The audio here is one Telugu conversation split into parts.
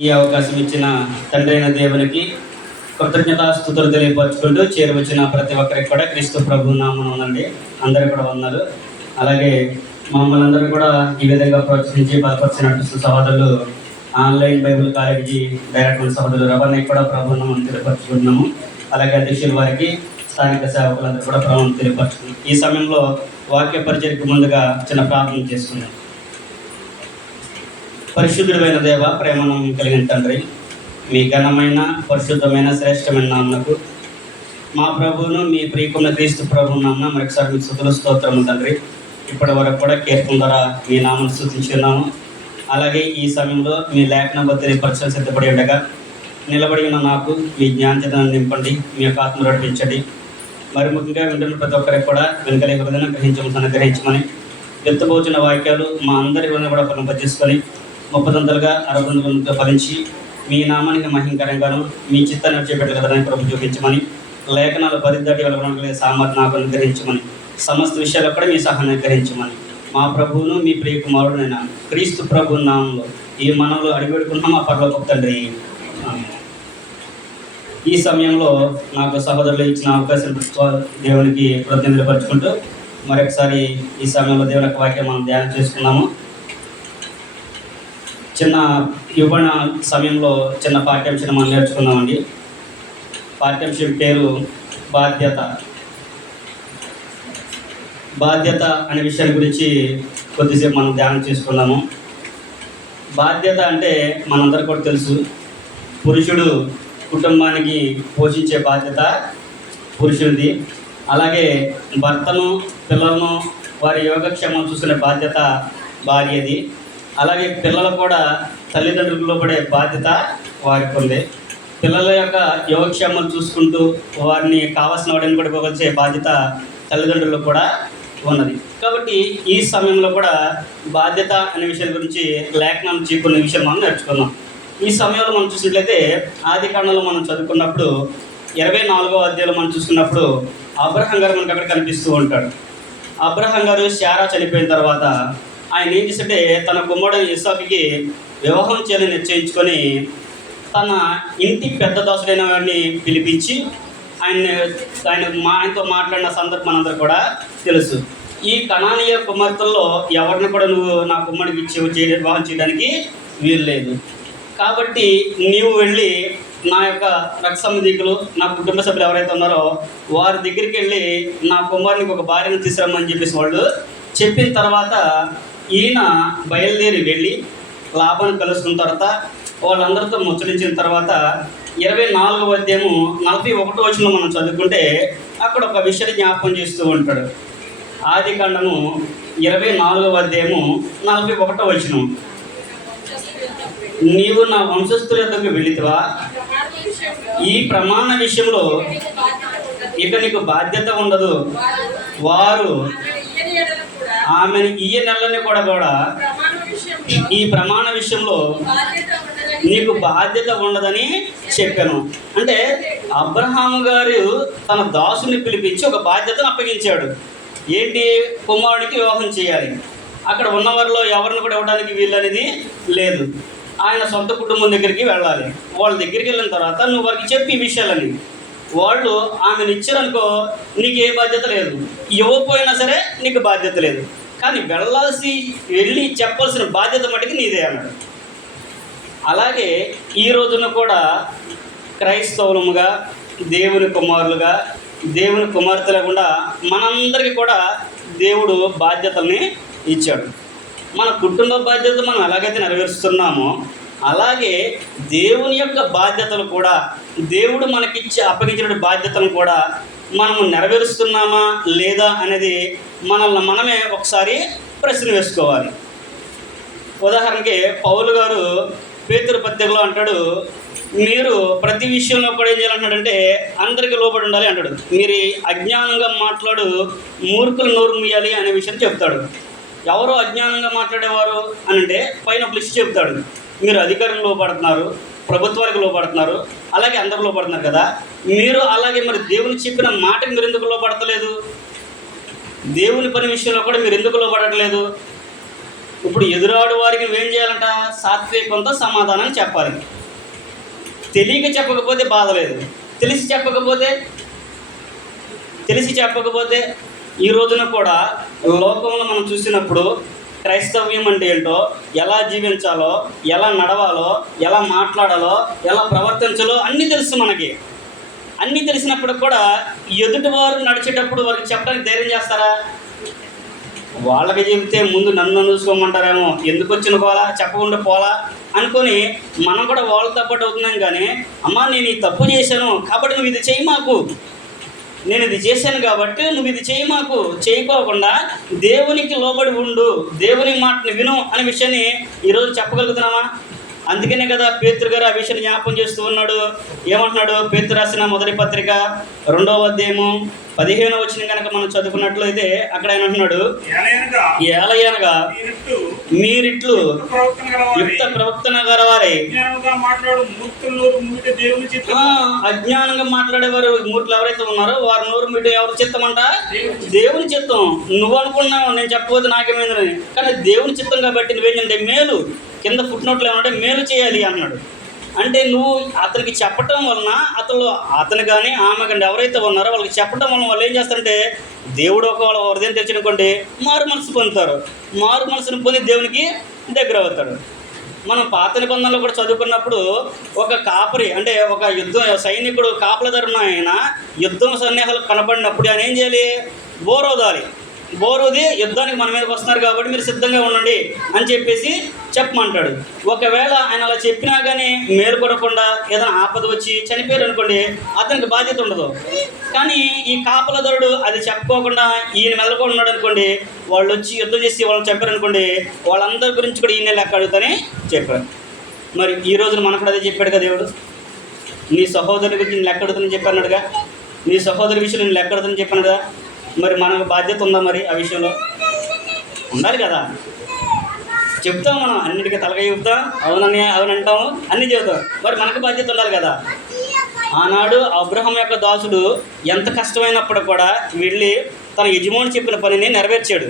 ఈ అవకాశం ఇచ్చిన తండ్రి అయిన దేవునికి కృతజ్ఞతాస్థుతులు తెలియపరచుకుంటూ చేరువచ్చిన ప్రతి ఒక్కరికి కూడా క్రీస్తు ప్రభు నామం ఉందండి అందరు కూడా ఉన్నారు అలాగే మమ్మల్ని అందరూ కూడా ఈ విధంగా ప్రోత్సహించి బలపరిచినట్టు సహోదరులు ఆన్లైన్ బైబిల్ కాలేజీ డైరెక్టర్ సహోదరులు రవాణాకి కూడా ప్రభుత్వం తెలియపరచుకుంటున్నాము. అలాగే అధ్యక్షుల వారికి స్థానిక సేవకులందరూ కూడా ప్రభావం తెలియపరుచుకున్నాం ఈ సమయంలో వాక్య పరిచయకు ముందుగా చిన్న ప్రార్థన చేసుకున్నాం పరిశుద్ధుడమైన దేవ ప్రేమను కలిగిన తండ్రి మీ ఘనమైన పరిశుద్ధమైన శ్రేష్టమైన నాన్నకు మా ప్రభువును మీ ప్రియకున్న క్రీస్తు ప్రభు నాన్న మరొకసారి మీ స్థుతుల స్తోత్రము తండ్రి. ఇప్పటి వరకు కూడా కీర్తన ద్వారా మీ నామను స్థుతించున్నాము అలాగే ఈ సమయంలో మీ లేఖన బద్దరి పరిచయం సిద్ధపడి ఉండగా నిలబడి ఉన్న నాకు మీ జ్ఞానచనాన్ని నింపండి మీ యొక్క ఆత్మ నడిపించండి. మరి ముఖ్యంగా వింటున్న ప్రతి ఒక్కరికి కూడా వెనుకలే హృదయం గ్రహించమని అనుగ్రహించమని ఎత్తబోచిన వాక్యాలు మా అందరి హృదయం కూడా ఫలింపజేసుకొని ముప్పదంతలుగా అరబందులుగా ఫలించి మీ నామానికి మహింకరంగాను మీ చిత్తాన్ని చేపట్టగలరని ప్రభు చూపించమని లేఖనాలు పరిదాటి వెళ్ళడానికి సామర్థ్యం నాకు అనుగ్రహించమని సమస్త విషయాలు కూడా మీ సహాయం అనుగ్రహించమని మా ప్రభువును మీ ప్రియ కుమారుడైన క్రీస్తు ప్రభు నామంలో ఈ మనలో అడిగిపెట్టుకున్నాం మా పర్లోకి తండ్రి. ఈ సమయంలో నాకు సహోదరులు ఇచ్చిన అవకాశం దేవునికి కృతజ్ఞతలు పరుచుకుంటూ మరొకసారి ఈ సమయంలో దేవుని యొక్క వాక్యం మనం ధ్యానం చేసుకున్నాము చిన్న ఇవ్వన సమయంలో చిన్న పాఠ్యాంశం మనం నేర్చుకున్నామండి పాఠ్యాంశం పేరు బాధ్యత. బాధ్యత అనే విషయం గురించి కొద్దిసేపు మనం ధ్యానం చేసుకున్నాము బాధ్యత అంటే మనందరికీ కూడా తెలుసు. పురుషుడు కుటుంబానికి పోషించే బాధ్యత పురుషుడిది అలాగే భర్తను పిల్లలను వారి యోగక్షేమం చూసుకునే బాధ్యత భార్యది. అలాగే పిల్లలు కూడా తల్లిదండ్రులలో పడే బాధ్యత వారికి ఉంది పిల్లల యొక్క యోగక్షేమాలు చూసుకుంటూ వారిని కావాల్సిన వాడిని కూడా ఇవ్వగలిసే బాధ్యత తల్లిదండ్రులకు కూడా ఉన్నది. కాబట్టి ఈ సమయంలో కూడా బాధ్యత అనే విషయాల గురించి లేఖనం నుంచి కొన్ని విషయం మనం నేర్చుకున్నాం. ఈ సమయంలో మనం చూసినట్లయితే ఆది కాండంలో మనం చదువుకున్నప్పుడు ఇరవై నాలుగో అధ్యాయంలో మనం చూసుకున్నప్పుడు అబ్రహం గారు మనకు అక్కడ కనిపిస్తూ ఉంటాడు. అబ్రహం గారు శారా చనిపోయిన తర్వాత ఆయన ఏం చేశాడంటే తన కుమ్మడని ఇసాకుకి వివాహం చేయాలని నిశ్చయించుకొని తన ఇంటి పెద్ద దాసుడైన వాడిని పిలిపించి ఆయన ఆయన మా ఆయనతో మాట్లాడిన సందర్భం మనందరూ కూడా తెలుసు. ఈ కణానీయ కుమార్తెల్లో ఎవరిని కూడా నువ్వు నా కుమ్మడికి ఇచ్చి చేయ వివాహం చేయడానికి వీలు లేదు. కాబట్టి నీవు వెళ్ళి నా యొక్క రక్త సంబంధికులు నా కుటుంబ సభ్యులు ఎవరైతే ఉన్నారో వారి దగ్గరికి వెళ్ళి నా కుమారునికి ఒక భార్యను తీసుకురమ్మని చెప్పేసి వాళ్ళు చెప్పిన తర్వాత ఈయన బయలుదేరి వెళ్ళి లాభాన్ని కలుసుకున్న తర్వాత వాళ్ళందరితో ముచ్చరించిన తర్వాత ఇరవై నాలుగవ అధ్యాయము నలభై ఒకటో వచ్చిన మనం చదువుకుంటే అక్కడ ఒక విషయాన్ని జ్ఞాపకం చేస్తూ ఉంటాడు. ఆది కాండము ఇరవై నాలుగవ అధ్యాయము నలభై ఒకటో వచ్చిన నీవు నా వంశస్థుల యొద్దకు వెళితివా ఈ ప్రమాణ విషయంలో ఇక నీకు బాధ్యత ఉండదు. వారు ఆమెను ఈ నెలని కూడా కూడా ఈ ప్రమాణ విషయంలో నీకు బాధ్యత ఉండదని చెప్పాను. అంటే అబ్రహాము గారు తన దాసుని పిలిపించి ఒక బాధ్యతను అప్పగించాడు. ఏంటి? కుమారుడికి వివాహం చేయాలి. అక్కడ ఉన్నవారిలో ఎవరిని కూడా ఇవ్వడానికి వీలనేది లేదు. ఆయన సొంత కుటుంబం దగ్గరికి వెళ్ళాలి. వాళ్ళ దగ్గరికి వెళ్ళిన తర్వాత నువ్వు వారికి చెప్పి ఈ విషయాలన్నీ. వాళ్ళు ఆమెను ఇచ్చారనుకో నీకు ఏ బాధ్యత లేదు. ఇవ్వకపోయినా సరే నీకు బాధ్యత లేదు. కానీ వెళ్ళాల్సి వెళ్ళి చెప్పాల్సిన బాధ్యత మటుకు నీదే అన్నాడు. అలాగే ఈ రోజున కూడా క్రైస్తవులముగా దేవుని కుమారులుగా దేవుని కుమార్తె లేకుండా మనందరికీ కూడా దేవుడు బాధ్యతల్ని ఇచ్చాడు. మన కుటుంబ బాధ్యత మనం ఎలాగైతే నెరవేరుస్తున్నామో అలాగే దేవుని యొక్క బాధ్యతలు కూడా దేవుడు మనకిచ్చి అప్పగించిన బాధ్యతను కూడా మనము నెరవేరుస్తున్నామా లేదా అనేది మనల్ని మనమే ఒకసారి ప్రశ్న వేసుకోవాలి. ఉదాహరణకి పౌలు గారు పేతురు పత్రికలో అంటాడు మీరు ప్రతి విషయంలో కూడా ఏం చేయాలంటాడంటే అందరికీ లోబడి ఉండాలి అంటాడు. మీరు అజ్ఞానంగా మాట్లాడు మూర్ఖులు నోరు ముయ్యాలి అనే విషయం చెప్తాడు. ఎవరు అజ్ఞానంగా మాట్లాడేవారు అని అంటే పైన ఒక లిస్ట్ చెప్తాడు. మీరు అధికారంలో లోపడుతున్నారు ప్రభుత్వానికి లోపడుతున్నారు అలాగే అందరు లోపడుతున్నారు కదా. మీరు అలాగే మరి దేవుని చెప్పిన మాటకి మీరు ఎందుకు లోపడతలేదు దేవుని పని విషయంలో కూడా మీరు ఎందుకు లోపడట్లేదు ఇప్పుడు ఎదురాడు వారికి ఏం చేయాలంట? సాత్వికంతో సమాధానం చెప్పాలి. తెలియక చెప్పకపోతే బాధ లేదు. తెలిసి చెప్పకపోతే తెలిసి చెప్పకపోతే ఈ రోజున కూడా లోకంలో మనం చూసినప్పుడు క్రైస్తవ్యం అంటే ఏంటో ఎలా జీవించాలో ఎలా నడవాలో ఎలా మాట్లాడాలో ఎలా ప్రవర్తించాలో అన్నీ తెలుసు మనకి. అన్నీ తెలిసినప్పుడు కూడా ఎదుటివారు నడిచేటప్పుడు వారికి చెప్పడానికి ధైర్యం చేస్తారా? వాళ్ళకి చెబితే ముందు నన్ను చూసుకోమంటారేమో ఎందుకు వచ్చిన పోలా చెప్పకుండా పోలా అనుకొని మనం కూడా వాళ్ళతో పాటు అవుతున్నాం కానీ అమ్మా నేను ఈ తప్పు చేశాను కాబట్టి నువ్వు ఇది చేయి మాకు. నేను ఇది చేశాను కాబట్టి నువ్వు ఇది చేయి మాకు చేయకోకుండా దేవునికి లోబడి ఉండు దేవుని మాటని విను అనే విషయాన్ని ఈరోజు చెప్పగలుగుతున్నామా? అందుకనే కదా పేతురు గారు ఆ విషయాన్ని జ్ఞాపకం చేస్తూ ఉన్నాడు. ఏమంటున్నాడు? పేతురు రాసిన మొదటి పత్రిక రెండవ అధ్యాయము పదిహేను వచ్చిన కనుక మనం చదువుకున్నట్లయితే అక్కడ ఆయన అంటున్నాడు ఏలయనగా మీరిట్లు యుక్త ప్రవక్తన గలవారే. అజ్ఞానంగా మాట్లాడేవారు మూర్ఖులు ఎవరైతే ఉన్నారో వారి నోరు మీట ఎవరు చిత్తం. అంట దేవుని చిత్తం. నువ్వు అనుకున్నావు నేను చెప్పబోతే నాకేమైందని. కానీ దేవుని చిత్తం కాబట్టి నువ్వేంటంటే మేలు. కింద ఫుట్నోట్లు ఏమంటే మేలు చేయాలి అన్నాడు. అంటే నువ్వు అతనికి చెప్పటం వలన అతను అతను కానీ ఆమె కానీ ఎవరైతే ఉన్నారో వాళ్ళకి చెప్పడం వలన వాళ్ళు ఏం చేస్తారంటే దేవుడు ఒక వాళ్ళ హృదయం తెచ్చిననుకోండి మారు మనసు పొందుతారు. మారు మనసును పొంది దేవునికి దగ్గర అవుతాడు. మనం పాత నిబంధనలో కూడా చదువుకున్నప్పుడు ఒక కాపరి అంటే ఒక యుద్ధం సైనికుడు కాపలధరున్న ఆయన యుద్ధం సన్నిహాలు కనపడినప్పుడు ఆయన ఏం చేయాలి? బోరోదాలి. బోరుది యుద్ధానికి మన మీదకి వస్తున్నారు కాబట్టి మీరు సిద్ధంగా ఉండండి అని చెప్పేసి చెప్పమంటాడు. ఒకవేళ ఆయన అలా చెప్పినా కానీ మేలుకొనకుండా ఏదైనా ఆపద వచ్చి చనిపోయారు అనుకోండి అతనికి బాధ్యత ఉండదు. కానీ ఈ కాపలదారుడు అది చెప్పుకోకుండా ఈయన మెదలుకొని ఉన్నాడు అనుకోండి వాళ్ళు వచ్చి యుద్ధం చేసి వాళ్ళని చంపారు అనుకోండి వాళ్ళందరి గురించి కూడా ఈయన లెక్క అడుగుతానే చెప్పారు మరి ఈ రోజున మనకు కూడా అదే చెప్పాడు కదా దేవుడు? నీ సహోదరుని గురించి నేను లెక్క అడుగుతానని చెప్పన్నాడుగా నీ సహోదరి విషయం నేను లెక్క అడుగుతానని చెప్పాను కదా? మరి మనకు బాధ్యత ఉందా మరి ఆ విషయంలో? ఉండాలి కదా. చెప్తాం మనం అన్నిటికీ తలగా చెప్తాం అవునని అవునంటాము. అన్నీ చెబుతాం. మరి మనకు బాధ్యత ఉండాలి కదా. ఆనాడు అబ్రహం యొక్క దాసుడు ఎంత కష్టమైనప్పుడు కూడా వెళ్ళి తన యజమాని చెప్పిన పనిని నెరవేర్చాడు.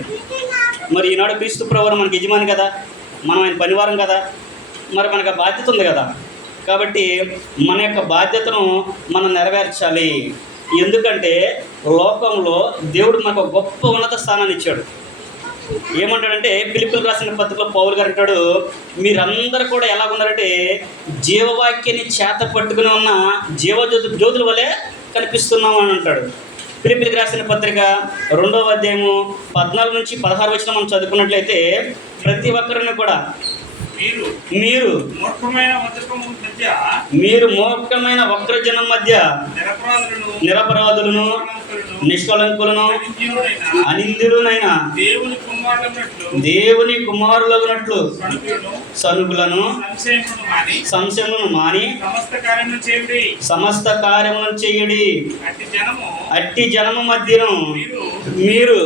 మరి ఈనాడు క్రీస్తు ప్రవరం మనకి యజమాని కదా. మనం ఆయన పనివారం కదా. మరి మనకు బాధ్యత ఉంది కదా. కాబట్టి మన యొక్క బాధ్యతను మనం నెరవేర్చాలి. ఎందుకంటే లోకంలో దేవుడు మనకు గొప్ప ఉన్నత స్థానాన్ని ఇచ్చాడు. ఏమంటాడంటే పిలుపులు రాసిన పత్రికలో పౌలు గారు అంటాడు మీరందరూ కూడా ఎలా ఉన్నారంటే జీవవాక్యాన్ని చేత పట్టుకుని ఉన్న జీవజ్యోతి జ్యోతుల వలె కనిపిస్తున్నాం అని అంటాడు. పిలిపిలికి రాసిన పత్రిక రెండవ అధ్యాయము పద్నాలుగు నుంచి పదహారు వచ్చిన మనం చదువుకున్నట్లయితే ప్రతి ఒక్కరిని కూడా మీరు మీరు మీరు మోక్షమైన వక్రజనం మధ్య నిరపరాధులను నిష్కలంకులను, అనిందుడునైనా దేవుని కుమారులగునట్లు సనుకులను సంశయమును మాని సమస్త కార్యములు చేయుడి. కార్యములను అట్టి జనము మధ్యన మధ్యను మీరు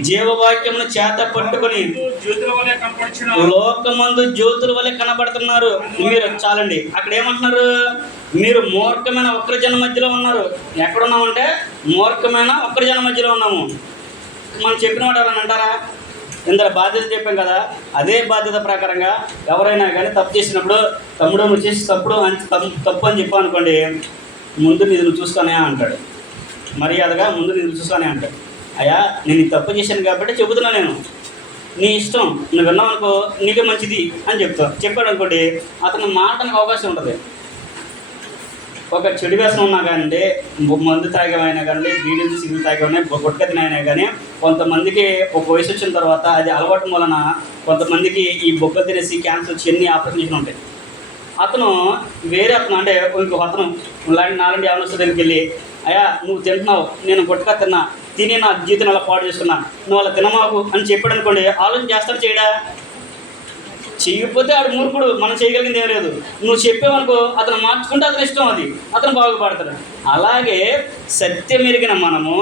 జీవవాక్యమును చేత పట్టుకుని పట్టుకొని లోకమందు జ్యోతుల వలె కనబడుతున్నారు. మీరు చాలండి. అక్కడ ఏమంటున్నారు? మీరు మూర్ఖమైన వక్రజన మధ్యలో ఉన్నారు. ఎక్కడున్నామంటే మూర్ఖమైన వక్రజన మధ్యలో ఉన్నాము. మనం చెప్పిన వాడు ఎవరైనా అంటారా? ఇందర బాధ్యత చెప్పాం కదా. అదే బాధ్యత ప్రకారంగా ఎవరైనా కానీ తప్పు చేసినప్పుడు తమ్ముడు నువ్వు చేసి తప్పుడు అని తప్పు- తప్పు అని చెప్పావు అనుకోండి ముందు నిధులు చూస్తానే చూసుకొనే అంటాడు. మర్యాదగా ముందు నిధులు చూసుకొనే అంటాడు. అయ్యా నేను తప్పు చేశాను కాబట్టి చెబుతున్నా నేను. నీ ఇష్టం. నువ్వు విన్నావు అనుకో నీకే మంచిది అని చెప్తావు. చెప్పాడు అనుకోండి అతను మాటనికి అవకాశం ఉంటుంది. ఒక చెడు వ్యసనం ఉన్నా కానీ మందు తాగేవైనా కానీ బీడీలు సిగ్గులు తాగేవైనా గుట్క తినైనా కానీ కొంతమందికి ఒక వయసు వచ్చిన తర్వాత అది అలవాటు వలన కొంతమందికి ఈ బొగ్గ తినేసి క్యాన్సర్ వచ్చి ఎన్ని ఆపరేషన్ ఉంటాయి. అతను వేరే అతను అంటే ఇంకొక అతను లాంటి నాలుగు ఆలోచన దగ్గరికి వెళ్ళి అయ్యా నువ్వు తింటున్నావు నేను గుట్కా తిన్నా తిని నా జీవితం అలా పాడు చేసుకున్నా నువ్వు అలా తినమాకు అని చెప్పాడు అనుకోండి ఆలోచన చేస్తాడు చేయడా? చేయకపోతే ఆడు మూర్ఖుడు మనం చేయగలిగింది ఏం లేదు. నువ్వు చెప్పేవనుకో అతను మార్చుకుంటే అతని ఇష్టం అది. అతను బాగుపడతాడు. అలాగే సత్యం ఎరిగిన మనము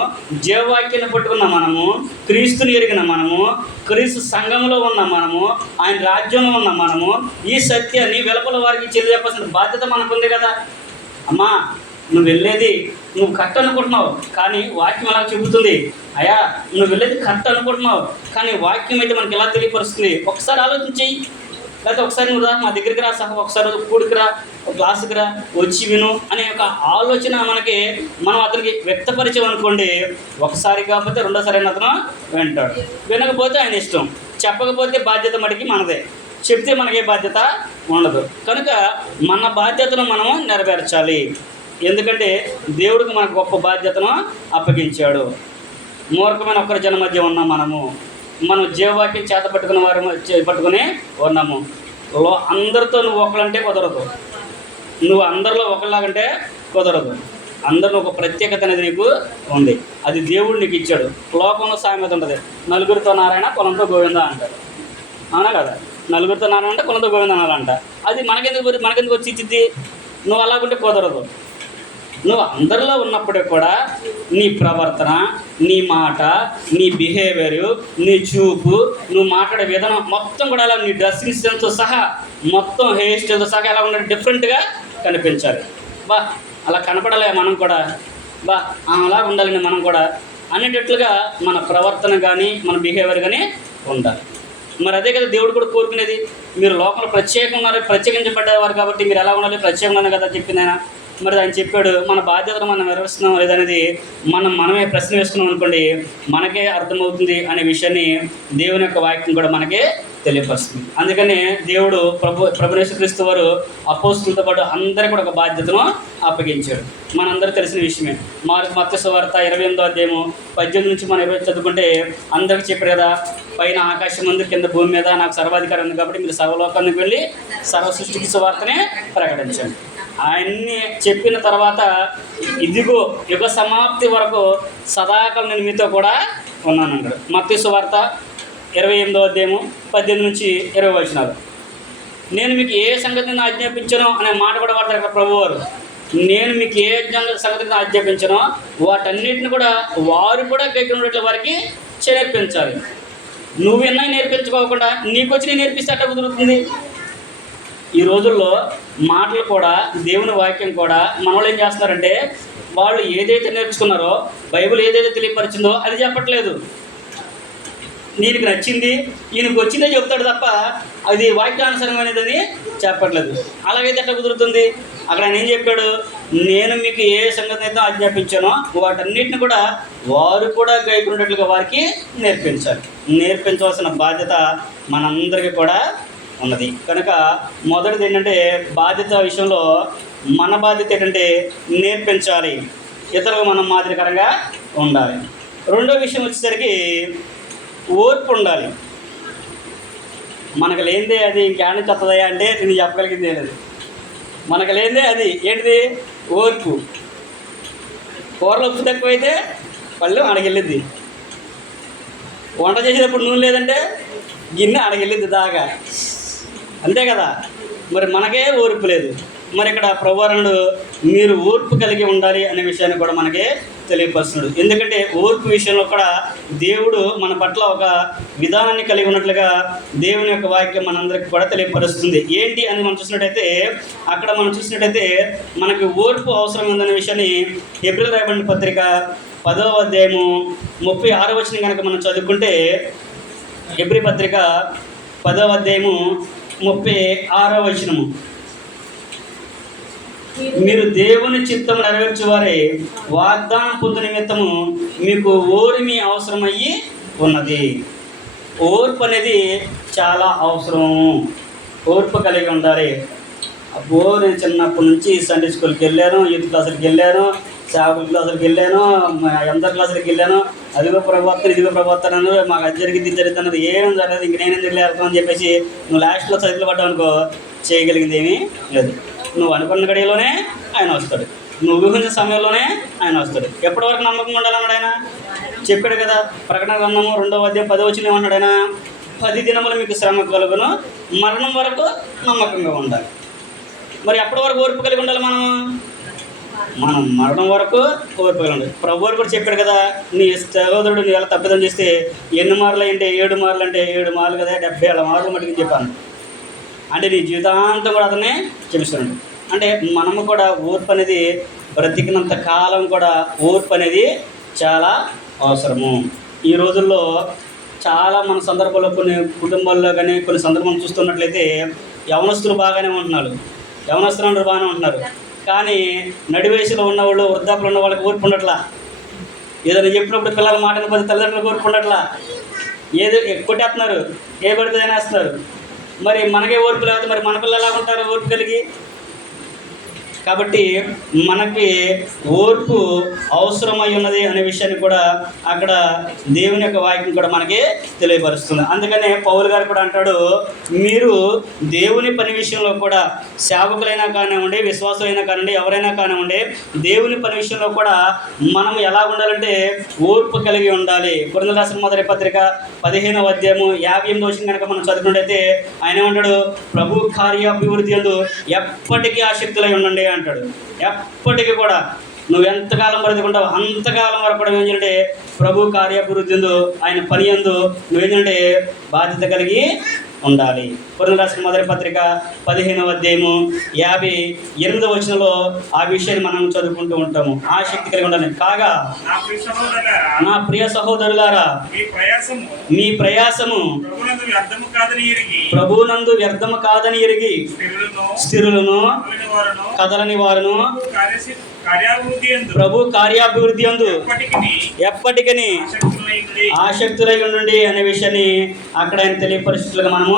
జీవవాక్యాన్ని పట్టుకున్న మనము క్రీస్తుని ఎరిగిన మనము క్రీస్తు సంఘంలో ఉన్న మనము ఆయన రాజ్యంలో ఉన్న మనము ఈ సత్యాన్ని వెలుపల వారికి తెలియజెప్పాల్సిన బాధ్యత మనకుంది కదా. అమ్మా నువ్వు వెళ్ళేది నువ్వు కట్ట అనుకుంటున్నావు కానీ వాక్యం అలా చెబుతుంది? అయ్యా నువ్వు వెళ్ళేది కరెక్ట్ అనుకుంటున్నావు కానీ వాక్యం అయితే మనకి ఎలా తెలియపరుస్తుంది? ఒకసారి ఆలోచించి లేకపోతే ఒకసారి నువ్వు రా మా దగ్గరికి రా సహా ఒకసారి కూడికి రా ఒక క్లాసుకి రా వచ్చి విను అనే ఒక ఆలోచన మనకి మనం అతనికి వ్యక్తపరిచాం అనుకోండి ఒకసారి కాకపోతే రెండోసారి అతను వింటాడు. వినకపోతే ఆయన ఇష్టం. చెప్పకపోతే బాధ్యత మటుకి మనదే. చెప్తే మనకే బాధ్యత ఉండదు. కనుక మన బాధ్యతను మనము నెరవేర్చాలి. ఎందుకంటే దేవుడికి మనకు గొప్ప బాధ్యతను అప్పగించాడు. మూర్ఖమైన ఒక్కరి జన మధ్య ఉన్నాం మనము మనం జీవవాక్యం చేత పట్టుకున్న వారు చే- పట్టుకుని ఉన్నాము. లో అందరితో నువ్వు ఒకళ్ళంటే కుదరదు. నువ్వు అందరిలో ఒకళ్ళలాగంటే కుదరదు. అందరిని ఒక ప్రత్యేకత అనేది నీకు ఉంది. అది దేవుడు నీకు ఇచ్చాడు. లోకంలో సామెత ఉంటుంది నలుగురితో నారాయణ కులంతో గోవింద అంటారు. అవునా కదా? నలుగురితో నారాయణ అంటే కులంతో గోవింద అనాలంట. అది మనకెందుకు మనకెందుకు వచ్చి ఇచ్చిద్ది? నువ్వు అలాగుంటే కుదరదు. నువ్వు అందరిలో ఉన్నప్పుడు కూడా నీ ప్రవర్తన నీ మాట నీ బిహేవియర్ నీ చూపు నువ్వు మాట్లాడే విధానం మొత్తం కూడా అలా నీ డ్రెస్సింగ్ సెన్స్తో సహా మొత్తం హెయిర్ స్టైల్తో సహా ఎలా ఉండాలి డిఫరెంట్గా కనిపించాలి. బా అలా కనపడలే మనం కూడా. బా అలా ఉండాలని మనం కూడా అనేటట్లుగా మన ప్రవర్తన కానీ మన బిహేవియర్ కానీ ఉండాలి. మరి అదే కదా దేవుడు కూడా కోరుకునేది మీరు లోపల ప్రత్యేకంగా ప్రత్యేకించబడ్డేవారు కాబట్టి మీరు ఎలా ఉండాలి ప్రత్యేకంగా కదా చెప్పింది ఆయన. మరి ఆయన చెప్పాడు మన బాధ్యతను మనం నెరవేరుస్తున్నాం లేదనేది మనం మనమే ప్రశ్న వేసుకున్నాం అనుకోండి మనకే అర్థమవుతుంది అనే విషయాన్ని దేవుని యొక్క వాక్యం కూడా మనకే తెలియపరుస్తుంది. అందుకని దేవుడు ప్రభు ప్రభునేశ్వరిస్తూ వారు అపోస్తులతో పాటు అందరికీ కూడా ఒక బాధ్యతను అప్పగించాడు. మనందరూ తెలిసిన విషయమే. మారు మత్స్య వార్త ఇరవై ఎనిమిదో అధ్యాయము పద్దెనిమిది నుంచి మనం ఇరవై చదువుకుంటే అందరికీ చెప్పారు కదా పైన ఆకాశం ముందు కింద భూమి మీద నాకు సర్వాధికారం ఉంది కాబట్టి మీరు సర్వలోకానికి వెళ్ళి సర్వ సృష్టికి సువార్తనే ప్రకటించండి. ఆయన్ని చెప్పిన తర్వాత ఇదిగో యుగ సమాప్తి వరకు సదాకాలం నేను మీతో కూడా ఉన్నాను అన్నాడు మత్తి సువార్త ఇరవై ఎనిమిదో అధ్యాయము పద్దెనిమిది నుంచి ఇరవై వచ్చినారు నేను మీకు ఏ సంగతిని ఆజ్ఞాపించను? అనే మాట కూడా వాడతారు ఇక్కడ ప్రభువారు నేను మీకు ఏ జంగ- సంగతిని ఆజ్ఞాపించానో? వాటన్నిటిని కూడా వారు కూడా గైకున్నట్లు వారికి నేర్పించాలి నువ్వు విన్నా నేర్పించుకోకుండా నీకు వచ్చి నేను నేర్పిస్తే అట్ట కుదురుతుంది. ఈ రోజుల్లో మాటలు కూడా దేవుని వాక్యం కూడా మనవాళ్ళు ఏం చేస్తున్నారంటే వాళ్ళు ఏదైతే నేర్చుకున్నారో బైబిల్ ఏదైతే తెలియపరిచిందో అది చెప్పట్లేదు. నీకు నచ్చింది ఈయనకు వచ్చిందే చెప్తాడు తప్ప అది వాక్యానుసరమైనదని చెప్పట్లేదు. అలాగైతే ఎట్లా కుదురుతుంది? అక్కడ ఆయన ఏం చెప్పాడు? నేను మీకు ఏ సంగతి అయితే ఆజ్ఞాపించానో వాటన్నిటిని కూడా వారు కూడా గైకున్నట్లుగా వారికి నేర్పించాలి. నేర్పించవలసిన బాధ్యత మనందరికీ కూడా ఉన్నది. కనుక మొదటిది ఏంటంటే బాధ్యత విషయంలో మన బాధ్యత ఏంటంటే నేర్పించాలి. ఇతరులకు మనం మాదిరికరంగా ఉండాలి. రెండో విషయం వచ్చేసరికి ఓర్పు ఉండాలి. మనకు లేనిదే అది ఇంకేమైనా చెత్తదయా అంటే నేను చెప్పగలిగింది లేదు. మనకు లేనిదే అది ఏంటిది? ఓర్పు. కూరలు ఉప్పు తక్కువైతే పళ్ళు అడగెళ్ళింది వంట చేసేటప్పుడు నూనె లేదంటే గిన్నె అడగెళ్ళింది దాకా. అంతే కదా? మరి మనకే ఓర్పు లేదు. మరి ఇక్కడ ప్రవరణుడు మీరు ఓర్పు కలిగి ఉండాలి అనే విషయాన్ని కూడా మనకి తెలియపరుస్తున్నాడు. ఎందుకంటే ఓర్పు విషయంలో కూడా దేవుడు మన పట్ల ఒక విధానాన్ని కలిగి ఉన్నట్లుగా దేవుని యొక్క వాక్యం మనందరికి కూడా తెలియపరుస్తుంది. ఏంటి అని మనం చూసినట్టయితే అక్కడ మనం చూసినట్టయితే మనకి ఓర్పు అవసరం ఉందనే విషయాన్ని ఏప్రిల్ రాయబడిన పత్రిక పదవ అధ్యాయము ముప్పై ఆరో వచ్చిన కనుక మనం చదువుకుంటే ఎబ్రి పత్రిక పదవ అధ్యాయము ముప్పై ఆరో వచనము. మీరు దేవుని చిత్తం నెరవేర్చేవారే వాగ్దానం పొందు నిమిత్తము మీకు ఓరిమి అవసరమయ్యి ఉన్నది. ఓర్పు అనేది చాలా అవసరం. ఓర్పు కలిగి ఉండాలి. అబ్బో నేను చిన్నప్పటి నుంచి సండే స్కూల్కి వెళ్ళాను యూత్ క్లాసులకి వెళ్ళాను సేవకుల క్లాసులకి వెళ్ళాను అందరి క్లాసులకి వెళ్ళాను. అదిగో ప్రవర్తన ఇదిగో ప్రవర్తన మాకు అది జరిగింది జరుగుతున్నది ఏం జరగదు ఇంక నేను ఎందుకు లేరుతాను అని చెప్పేసి నువ్వు లాస్ట్లో చదువులు పడ్డావు అనుకో చేయగలిగింది ఏమీ లేదు. నువ్వు అనుకున్న గడియలోనే ఆయన వస్తాడు. నువ్వు ఊహించిన సమయంలోనే ఆయన వస్తాడు. ఎప్పటి వరకు నమ్మకం ఉండాలన్నాడు ఆయన? చెప్పాడు కదా ప్రకటన గ్రంథము రెండవ అధ్యాయం పది వచ్చిన ఏమన్నాడు ఆయన? పది దినములు మీకు శ్రమ కలుగును మరణం వరకు నమ్మకంగా ఉండాలి. మరి ఎప్పటి వరకు ఓర్పు కలిగి ఉండాలి మనం? మనం మరణం వరకు ఉండాలి ప్రభు కూడా చెప్పాడు కదా నీ సహోదరుడు నీ ఎలా తప్పిదం చేస్తే ఎన్ని మార్లు అంటే ఏడు మార్లు అంటే ఏడు మార్లు కదా డెబ్బై ఏళ్ళ మార్లు మటుకు చెప్పాను. అంటే నీ జీవితాంతం కూడా అతనే క్షమిస్తున్నాడు అంటే మనము కూడా ఓర్పు అనేది బ్రతికినంత కాలం కూడా ఓర్పు అనేది చాలా అవసరము. ఈ రోజుల్లో చాలా మన సందర్భాల్లో కొన్ని కుటుంబాల్లో కానీ కొన్ని సందర్భం చూస్తున్నట్లయితే యవనస్తులు బాగానే ఉంటున్నారు. యవనస్తులు అందరూ బాగానే ఉంటున్నారు. కానీ నడి వయసులో ఉన్నవాళ్ళు వృద్ధాపులు ఉన్న వాళ్ళకి ఓర్పు ఉండట్లా? ఏదైనా చెప్పినప్పుడు పిల్లల మాటను పది తల్లిదండ్రులు ఓర్పు ఉండట్లా? ఏదో కొట్టేస్తున్నారు? ఏ పడితే తినేస్తున్నారు? మరి మనకే ఓర్పు లేకపోతే మరి మన పిల్లలు ఎలా ఉంటారు ఓర్పు కలిగి? కాబట్టి మనకి ఓర్పు అవసరమై ఉన్నది అనే విషయాన్ని కూడా అక్కడ దేవుని యొక్క వాక్యం కూడా మనకి తెలియపరుస్తుంది. అందుకనే పౌలు గారు కూడా అంటాడు మీరు దేవుని పని విషయంలో కూడా సేవకులైనా కానివ్వండి విశ్వాసులైనా కానివ్వండి ఎవరైనా కానివ్వండి దేవుని పని విషయంలో కూడా మనం ఎలా ఉండాలంటే ఓర్పు కలిగి ఉండాలి. కొరింథీయుల మొదటి పత్రిక పదిహేనవ అధ్యాయము యాభై ఎనిమిది వచ్చిన కనుక మనం చదువుకున్నట్టయితే ఆయన ఏమంటాడు ప్రభు కార్యాభివృద్ధి ఎందు ఎప్పటికీ ఆసక్తులై ఉండండి అంటాడు. ఎప్పటికీ కూడా నువ్వు ఎంతకాలం బ్రతికుంటావు అంతకాలం వరకు కూడా ఏంటంటే ప్రభు కార్యాభివృద్ధి ఆయన పని ఎందు నువ్వు చేయాలంటే బాధ్యత కలిగి ఉండాలి. కొరింథీయుల రాసిన మొదటి పత్రిక పదిహేనవ అధ్యాయము యాభై ఎనిమిదవ వచనంలో ఆ విషయాన్ని మనం చదువుకుంటూ ఉంటాము. ఆసక్తి కలిగి ఉండాలి. కాగా నా ప్రియ సహోదరులారా, మీ ప్రయాసము ప్రభునందు వ్యర్థము కాదని ఎరిగి స్థిరులను కదలని వారును ప్రభు కార్యాభివృద్ధి అందు ఎప్పటికీ ఎప్పటికని ఆసక్తులై ఉండి ఆసక్తులై ఉండండి అనే విషయాన్ని అక్కడ ఆయన తెలియపరిచినట్లుగా మనము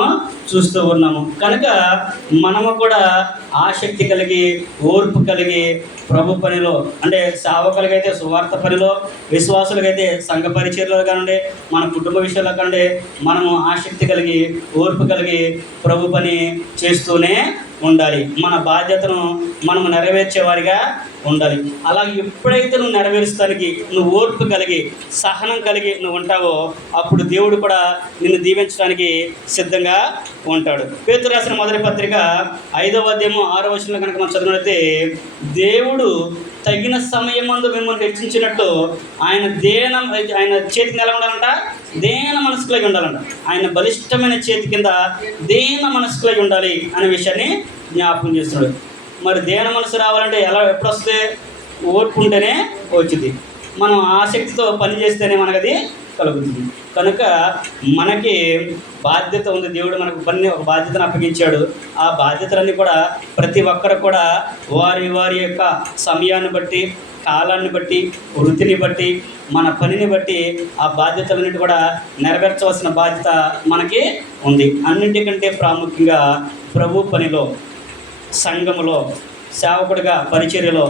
చూస్తూ ఉన్నాము. కనుక మనము కూడా ఆసక్తి కలిగి ఓర్పు కలిగి ప్రభు పనిలో అంటే సేవకులకైతే సువార్త పనిలో విశ్వాసులకైతే సంఘ పరిచర్లో కానివ్వండి మన కుటుంబ విషయాల్లో కానివ్వండి మనము ఆసక్తి కలిగి ఓర్పు కలిగి ప్రభు పని చేస్తూనే ఉండాలి. మన బాధ్యతను మనం నెరవేర్చేవారిగా ఉండాలి. అలాగే ఎప్పుడైతే నువ్వు నెరవేర్చడానికి నువ్వు ఓర్పు కలిగి సహనం కలిగి నువ్వు ఉంటావో అప్పుడు దేవుడు కూడా నిన్ను దీవించడానికి సిద్ధంగా ఉంటాడు. పేతు రాసిన మొదటి పత్రిక ఐదవ అధ్యాయము ఆరో వచనంలో కనుక మనం చదివినట్లయితే దేవుడు తగిన సమయమందు మిమ్మల్ని హెచ్చించినట్టు ఆయన దేన ఆయన చేతికి ఎలా ఉండాలంట దేన మనసుకులై ఉండాలంట. ఆయన బలిష్టమైన చేతి కింద దేన మనసుకులై ఉండాలి అనే విషయాన్ని జ్ఞాపకం చేస్తున్నాడు. మరి దేన మనసు రావాలంటే ఎలా ఎప్పుడు వస్తే ఓర్పు ఉంటేనే వచ్చింది. మనం ఆసక్తితో పని చేస్తేనే మనకు అది కలుగుతుంది. కనుక మనకి బాధ్యత ఉంది. దేవుడు మనకు పని ఒక బాధ్యతను అప్పగించాడు. ఆ బాధ్యతలన్నీ కూడా ప్రతి ఒక్కరు కూడా వారి వారి యొక్క సమయాన్ని బట్టి కాలాన్ని బట్టి వృత్తిని బట్టి మన పనిని బట్టి ఆ బాధ్యతలన్నిటి కూడా నెరవేర్చవలసిన బాధ్యత మనకి ఉంది. అన్నింటికంటే ప్రాముఖ్యంగా ప్రభు పనిలో సంఘములో సేవకుడిగా పరిచర్యలో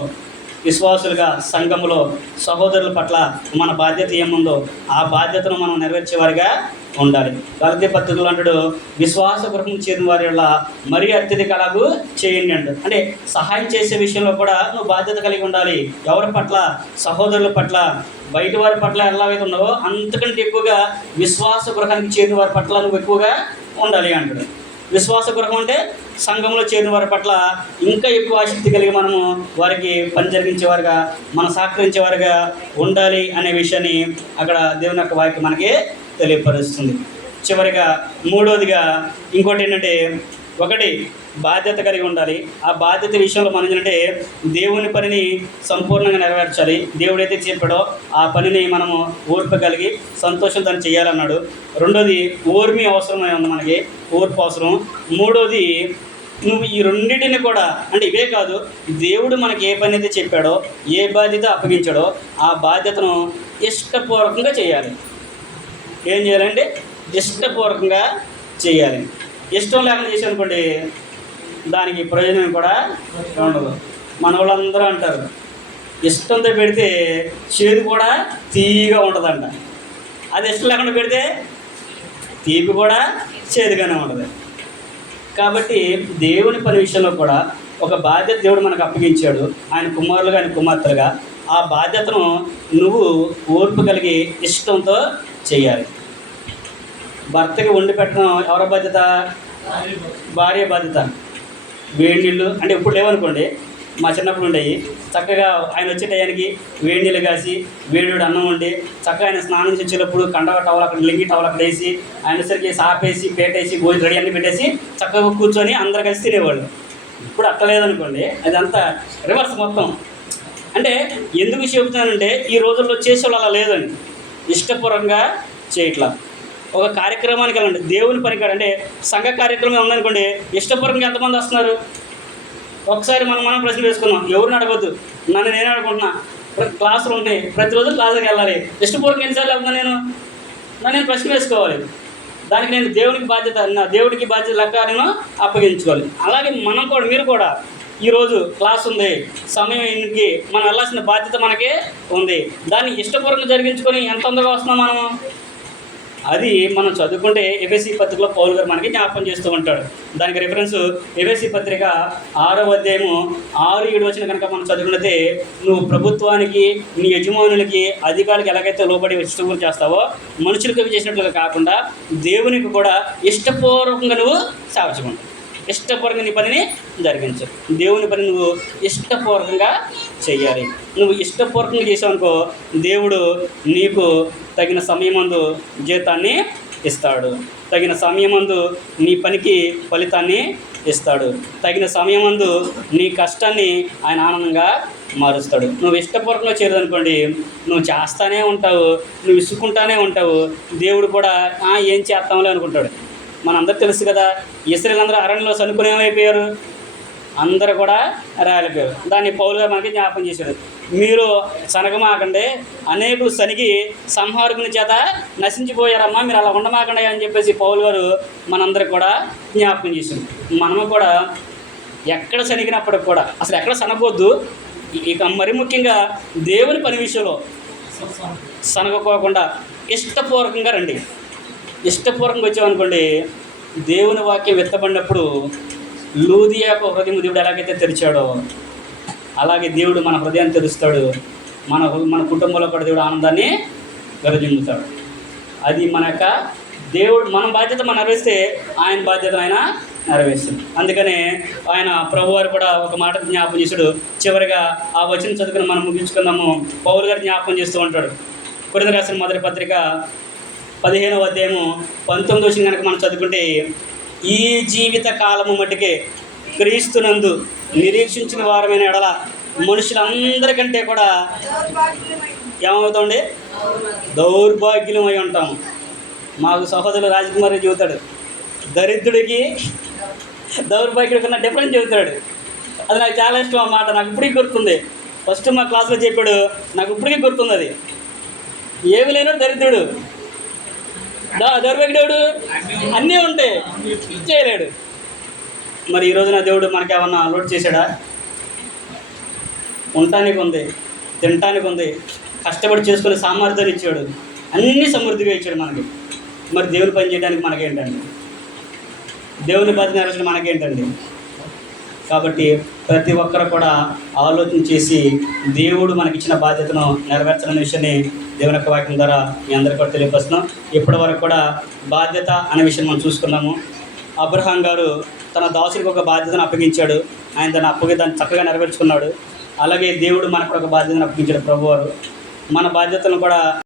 విశ్వాసులుగా సంఘములో సహోదరుల పట్ల మన బాధ్యత ఏముందో ఆ బాధ్యతను మనం నెరవేర్చేవారిగా ఉండాలి. గలతీ పద్ధతులు అంటాడు విశ్వాస గృహం చేరిన వారి వల్ల మరీ అత్యధిక అలాగూ చేయండి అంటాడు. అంటే సహాయం చేసే విషయంలో కూడా నువ్వు బాధ్యత కలిగి ఉండాలి. ఎవరి పట్ల? సహోదరుల పట్ల. బయట వారి పట్ల ఎలా అయితే ఉన్నావో అంతకంటే ఎక్కువగా విశ్వాస గృహానికి చేరిన వారి పట్ల నువ్వు ఎక్కువగా ఉండాలి అంటాడు. విశ్వాస గృహం అంటే సంఘంలో చేరిన వారి పట్ల ఇంకా ఎక్కువ ఆసక్తి కలిగి మనము వారికి పని జరిగించేవారుగా మనం సహకరించేవారుగా ఉండాలి అనే విషయాన్ని అక్కడ దేవుని యొక్క వాక్యం మనకి తెలియపరుస్తుంది. చివరిగా మూడోదిగా ఇంకోటి ఏంటంటే ఒకటి బాధ్యత కలిగి ఉండాలి. ఆ బాధ్యత విషయంలో మనం ఏంటంటే దేవుని పనిని సంపూర్ణంగా నెరవేర్చాలి. దేవుడైతే చెప్పాడో ఆ పనిని మనము ఓర్పు కలిగి సంతోషం దాన్ని చేయాలన్నాడు. రెండోది ఓర్మి అవసరమై ఉంది మనకి. ఓర్పు అవసరం. మూడోది నువ్వు ఈ రెండింటిని కూడా అంటే ఇవే కాదు దేవుడు మనకి ఏ పని అయితే చెప్పాడో ఏ బాధ్యత అప్పగించాడో ఆ బాధ్యతను ఇష్టపూర్వకంగా చేయాలి. ఏం చేయాలంటే ఇష్టపూర్వకంగా చేయాలి. ఇష్టం లేకుండా చేసానుకోండి దానికి ప్రయోజనం కూడా ఉండదు. మన వాళ్ళందరూ అంటారు ఇష్టంతో పెడితే చేదు కూడా తీయగా ఉంటుందంట. అది ఇష్టం లేకుండా పెడితే తీపి కూడా చేదుగానే ఉంటుంది. కాబట్టి దేవుని పని విషయంలో కూడా ఒక బాధ్యత దేవుడు మనకు అప్పగించాడు. ఆయన కుమారులుగా ఆయన కుమార్తెలుగా. ఆ బాధ్యతను నువ్వు ఓర్పు కలిగి ఇష్టంతో చేయాలి. భర్తకి వండి పెట్టడం ఎవరి బాధ్యత? భార్య బాధ్యత. వేడి నీళ్ళు అంటే ఇప్పుడు లేవనుకోండి మా చిన్నప్పుడు ఉండేవి. చక్కగా ఆయన వచ్చే టయానికి వేడి నీళ్ళు కాసి వేడివేడి అన్నం వండి చక్కగా ఆయన స్నానం చేసేటప్పుడు కండవ టవల్ అక్కడ లింగి టవల్ అక్కడ వేసి ఆయన సరికి సాపేసి పేటేసి భోజనం రెడీ అన్ని పెట్టేసి చక్కగా కూర్చొని అందరు కలిసి తినేవాళ్ళు. ఇప్పుడు అట్లా లేదనుకోండి అదంతా రివర్స్ మొత్తం. అంటే ఎందుకు చెబుతానంటే ఈ రోజుల్లో చేసే వాళ్ళు అలా లేదని ఇష్టపూర్వంగా చేయట్లా. ఒక కార్యక్రమానికి వెళ్ళండి. దేవుని పనికాడు. అంటే సంఘ కార్యక్రమం ఉందనుకోండి ఇష్టపూర్వకంగా ఎంతమంది వస్తున్నారు? ఒకసారి మనం మనం ప్రశ్న వేసుకున్నాం ఎవరిని అడగొద్దు? నన్ను నేను అడుగుకుంటున్నా. క్లాసులు ఉంటాయి. ప్రతిరోజు క్లాసులకు వెళ్ళాలి. ఇష్టపూర్వకంగా ఎన్నిసార్లు వెళ్తున్నా నేను? నన్ను నేను ప్రశ్న వేసుకోవాలి. దానికి నేను దేవునికి బాధ్యత నా దేవుడికి బాధ్యత లెక్క నేను అప్పగించుకోవాలి. అలాగే మనం కూడా మీరు కూడా ఈరోజు క్లాస్ ఉంది. సమయం ఇంటికి మనం వెళ్ళాల్సిన బాధ్యత మనకే ఉంది. దాన్ని ఇష్టపూర్వకంగా జరిగించుకొని ఎంత తొందరగా వస్తున్నాం మనము? అది మనం చదువుకుంటే ఎఫ్ఎస్సి పత్రికలో పౌలు గారు మనకి జ్ఞాపకం చేస్తూ ఉంటాడు. దానికి రిఫరెన్స్ ఎఫ్ఎస్సి పత్రిక ఆరో అధ్యాయము ఆరు ఏడు వచ్చిన కనుక మనం చదువుకున్నదే నువ్వు ప్రభుత్వానికి నీ యజమానులకి అధికారులకు ఎలాగైతే లోబడి ఇష్టపూర్వం చేస్తావో మనుషులకు చేసినట్లుగా కాకుండా దేవునికి కూడా ఇష్టపూర్వకంగా నువ్వు సాధించుకుంటావు ఇష్టపూర్వకంగా నీ పనిని జరిగించు. దేవుని పని నువ్వు ఇష్టపూర్వకంగా చేయాలి నువ్వు ఇష్టపూర్వకంగా చేసావనుకో దేవుడు నీకు తగిన సమయమందు జీతాన్ని ఇస్తాడు. తగిన సమయమందు నీ పనికి ఫలితాన్ని ఇస్తాడు. తగిన సమయమందు నీ కష్టాన్ని ఆయన ఆనందంగా మారుస్తాడు. నువ్వు ఇష్టపూర్వకంగా చేరదనుకోండి నువ్వు చేస్తానే ఉంటావు నువ్వు ఇసుకుంటానే ఉంటావు. దేవుడు కూడా ఏం చేస్తాంలే అనుకుంటాడు. మనందరూ తెలుసు కదా ఇస్రాయలందరూ అరణ్యంలో సనుకుని ఏమైపోయారు అందరూ కూడా రాలిపోయారు. దాన్ని పౌలుగా మనకి జ్ఞాపకం చేశారు. మీరు సనగమాకండి అనేకులు సనిగి సంహారకుని చేత నశించిపోయారమ్మా మీరు అలా ఉండమాకండి అని చెప్పేసి పౌలు గారు మనందరికి కూడా జ్ఞాపకం చేశారు. మనము కూడా ఎక్కడ సనిగినప్పటికి కూడా అసలు ఎక్కడ సనగొద్దు ఇక మరి ముఖ్యంగా దేవుని పని విషయంలో సనగకోకుండా ఇష్టపూర్వకంగా రండి. ఇష్టపూర్వకంగా వచ్చామనుకోండి దేవుని వాక్యం వెత్తబడినప్పుడు యొక్క హృదయం దేవుడు ఎలాగైతే తెరిచాడో అలాగే దేవుడు మన హృదయాన్ని తెరుస్తాడు. మన మన కుటుంబంలో కూడా దేవుడు ఆనందాన్ని వెరజిమ్ముతాడు అది మన యొక్క దేవుడు మన బాధ్యత మనం నెరవేరిస్తే ఆయన బాధ్యత ఆయన నెరవేరుస్తుంది అందుకనే ఆయన ప్రభువారు కూడా ఒక మాట జ్ఞాపకం చేశాడు. చివరిగా ఆ వచనం చదువుకుని మనం ముగించుకుందాము. పౌరు గారు జ్ఞాపకం చేస్తూ ఉంటాడు. కొరింథీ రాసిన మొదటి పత్రిక పదిహేనవ అధ్యాయము పంతొమ్మిది వచ్చిన కనుక మనం చదువుకుంటే ఈ జీవిత కాలము మటుకే క్రీస్తునందు నిరీక్షించిన వారమైన ఎడల మనుషులందరికంటే కూడా ఏమవుతుంది దౌర్భాగ్యులమై ఉంటాం. మాకు సహోదరుడు రాజకుమారి చెబుతాడు దరిద్రుడికి దౌర్భాగ్యుడికి ఉన్న డిఫరెన్స్ చెబుతాడు. అది నాకు చాలా ఇష్టం ఆ మాట నాకు ఇప్పటికీ గుర్తుంది. ఫస్ట్ మా క్లాస్లో చెప్పాడు నాకు ఇప్పటికీ గుర్తుంది అది. ఏమి లేనో దరిద్రుడు. దా దేవుడు అన్నీ ఉంటాయి. చేయలేడు మరి ఈ రోజున దేవుడు మనకి ఏమన్నా అలవాటు చేశాడా? ఉండటానికి ఉంది తినటానికి ఉంది కష్టపడి చేసుకునే సామర్థ్యాన్ని ఇచ్చాడు. అన్ని సమృద్ధిగా ఇచ్చాడు మనకి. మరి దేవుని పని చేయడానికి మనకేంటండి? దేవుని పని నెరవేర్చడం మనకేంటండి? కాబట్టి ప్రతి ఒక్కరు కూడా ఆలోచన చేసి దేవుడు మనకిచ్చిన బాధ్యతను నెరవేర్చడం విషయాన్ని దేవుని యొక్క వాక్యం ద్వారా మీ అందరికీ కూడా తెలియపరుస్తున్నాం. ఇప్పటి వరకు కూడా బాధ్యత అనే విషయం మనం చూసుకున్నాము. అబ్రహాం గారు తన దాసుడికి ఒక బాధ్యతను అప్పగించాడు. ఆయన తన అప్పగి దాన్ని చక్కగా నెరవేర్చుకున్నాడు. అలాగే దేవుడు మనకు ఒక బాధ్యతను అప్పగించాడు ప్రభువారు. మన బాధ్యతను కూడా